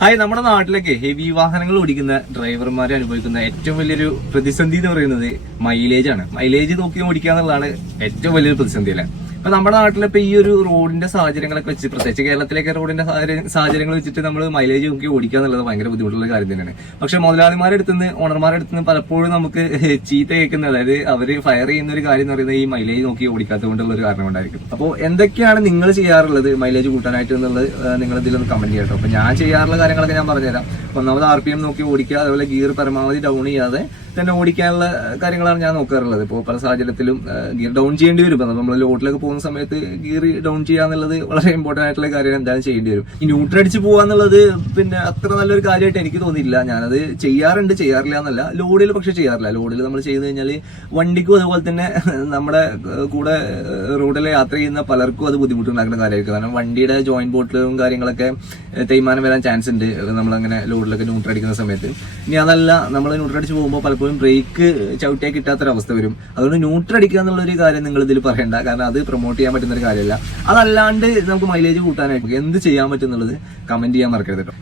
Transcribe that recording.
Hi, നമ്മുടെ നാട്ടിലൊക്കെ heavy വാഹനങ്ങൾ ഓടിക്കുന്ന ഡ്രൈവർമാരെ അനുഭവിക്കുന്ന ഏറ്റവും വലിയൊരു പ്രതിസന്ധി എന്ന് പറയുന്നത് മൈലേജ് ആണ്. മൈലേജ് നോക്കി ഓടിക്കുക എന്നുള്ളതാണ് ഏറ്റവും വലിയൊരു പ്രതിസന്ധി അല്ലേ. അപ്പൊ നമ്മുടെ നാട്ടിലിപ്പോ ഈ ഒരു റോഡിന്റെ സാഹചര്യങ്ങളൊക്കെ വെച്ച്, പ്രത്യേകിച്ച് കേരളത്തിലേക്ക് റോഡിന്റെ സാഹചര്യങ്ങൾ വെച്ചിട്ട് നമ്മൾ മൈലേജ് നോക്കി ഓടിക്കുക എന്നുള്ളത് ഭയങ്കര ബുദ്ധിമുട്ടുള്ള കാര്യം തന്നെയാണ്. പക്ഷെ മുതലാളിമാരുടെ അടുത്തുനിന്ന്, ഓണർമാരുടെ അടുത്തുനിന്ന് പലപ്പോഴും നമുക്ക് ചീത്ത കേൾക്കുന്നത്, അതായത് അവര് ഫയർ ചെയ്യുന്ന ഒരു കാര്യം എന്ന് പറയുന്നത് ഈ മൈലേജ് നോക്കി ഓടിക്കാത്തത് കൊണ്ടുള്ള ഒരു കാരണം കൊണ്ടായിരിക്കും. അപ്പോൾ എന്തൊക്കെയാണ് നിങ്ങൾ ചെയ്യാറുള്ളത് മൈലേജ് കൂട്ടാനായിട്ട് എന്നുള്ളത് നിങ്ങൾ ഇതിലൊന്ന് കമന്റ് ചെയ്യാം കേട്ടോ. അപ്പൊ ഞാൻ ചെയ്യാറുള്ള കാര്യങ്ങളൊക്കെ ഞാൻ പറഞ്ഞുതരാം. ഒന്നാമത് RPM നോക്കി ഓടിക്കുക, അതുപോലെ ഗിയർ പരമാവധി ഡൗൺ ചെയ്യാതെ തന്നെ ഓടിക്കാനുള്ള കാര്യങ്ങളാണ് ഞാൻ നോക്കാറുള്ളത്. ഇപ്പോൾ പല സാഹചര്യത്തിലും ഗിയർ ഡൗൺ ചെയ്യേണ്ടി വരും. ഇപ്പം നമ്മൾ ലോഡിലൊക്കെ പോകുന്ന സമയത്ത് ഗിയർ ഡൗൺ ചെയ്യാന്നുള്ളത് വളരെ ഇമ്പോർട്ടന്റ് ആയിട്ടുള്ള കാര്യം എന്തായാലും ചെയ്യേണ്ടി വരും. ഈ ന്യൂട്രൽ അടിച്ച് പോകാന്നുള്ളത് പിന്നെ അത്ര നല്ലൊരു കാര്യമായിട്ട് എനിക്ക് തോന്നിയില്ല. ഞാനത് ചെയ്യാറില്ല എന്നല്ല, ലോഡിൽ പക്ഷെ ചെയ്യാറില്ല. ലോഡിൽ നമ്മൾ ചെയ്ത് കഴിഞ്ഞാൽ വണ്ടിക്കും അതുപോലെ തന്നെ നമ്മുടെ കൂടെ റോഡിൽ യാത്ര ചെയ്യുന്ന പലർക്കും അത് ബുദ്ധിമുട്ടുണ്ടാക്കുന്ന കാര്യമായിരിക്കും. കാരണം വണ്ടിയുടെ ജോയിന്റ് ബോട്ടിലും കാര്യങ്ങളൊക്കെ തേയ്മാനം വരാൻ ചാൻസ് ഉണ്ട് നമ്മളങ്ങനെ ലോഡിലൊക്കെ ന്യൂട്രൽ അടിക്കുന്ന സമയത്ത്. ഇനി അതല്ല, നമ്മൾ ന്യൂട്രൽ അടിച്ച് പോകുമ്പോൾ പലപ്പോഴും ബ്രേക്ക് ചവിട്ടിയാൽ കിട്ടാത്തൊരവസ്ഥ വരും. അതുകൊണ്ട് ന്യൂട്രൽ അടിക്കുക എന്നുള്ളൊരു കാര്യം നിങ്ങൾ ഇതിൽ പറയണ്ട, കാരണം അത് പ്രൊമോട്ട് ചെയ്യാൻ പറ്റുന്ന ഒരു കാര്യമല്ല. അതല്ലാണ്ട് നമുക്ക് മൈലേജ് കൂട്ടാനായിട്ട് എന്ത് ചെയ്യാൻ പറ്റും എന്നുള്ളത് കമന്റ് ചെയ്യാൻ മറക്കരുത് കേട്ടോ.